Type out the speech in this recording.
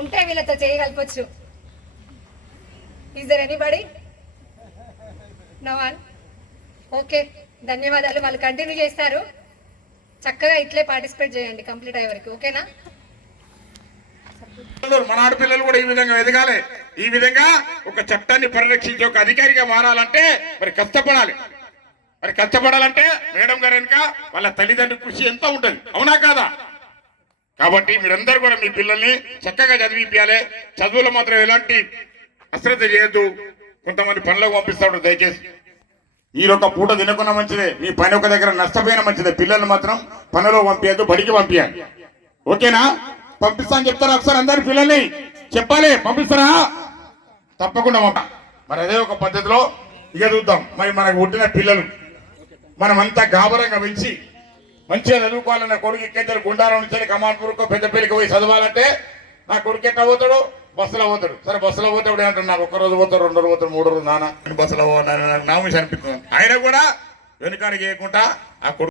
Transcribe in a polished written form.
ఉంటే వీళ్ళతో చేయగలపచ్చు. Is there anybody? No one. Okay, ధన్యవాదాలు. వాళ్ళు కంటిన్యూ చేస్తారు. చక్కగా ఇట్లే పార్టిసిపేట్ చేయండి కంప్లీట్ అయ్యే వరకు. ఓకేనా? మన ఆడపిల్లలు కూడా ఈ విధంగా ఎదగాలి. ఈ విధంగా ఒక చట్టాన్ని పరిరక్షించే ఒక అధికారిగా మారాలంటే మరి కష్టపడాలి. మరి కష్టపడాలంటే మేడం గారు వెనుక వాళ్ళ తల్లిదండ్రుల కృషి ఎంత ఉంటుంది, అవునా కాదా? కాబట్టి మీరందరూ కూడా మీ పిల్లల్ని చక్కగా చదివించాలి. చదువులో మాత్రం ఎలాంటి అశ్రద్ధ చేయొద్దు. కొంతమంది పనులకు పంపిస్తాడు. దయచేసి మీరు ఒక పూట తినకున్న మంచిదే, మీ పని ఒక దగ్గర నష్టపోయిన మంచిదే. పిల్లల్ని మాత్రం పనిలో పంపించద్దు, బడికి పంపించాలి. ఓకేనా? పంపిస్తా అని చెప్తారా? ఒకసారి అందరి పిల్లల్ని చెప్పాలి. పంపిస్తారా? తప్పకుండా మరి అదే ఒక పద్ధతిలో ఇక చూద్దాం. మరి మనకు పుట్టిన పిల్లలు మనమంతా గాబరంగా పెంచి మంచిగా చదువుకోవాలన్న కొడుకు ఎక్కేద్దరు గుండారం నుంచి కమాన్పూర్కో పెద్దపల్లికి పోయి చదవాలంటే నా కొడుకు ఎట్లా పోతాడు? బస్సులో పోతాడు. సరే బస్సులో పోతాడు అంటున్నారు. ఒక్కరోజు పోతాడు, 2 రోజులు పోతాడు, 3 రోజులు నాన్న బస్సులో పోతాడు. నా విషయం అనిపిస్తుంది. ఆయన కూడా వెనుకానికి చేయకుండా ఆ కొడుకు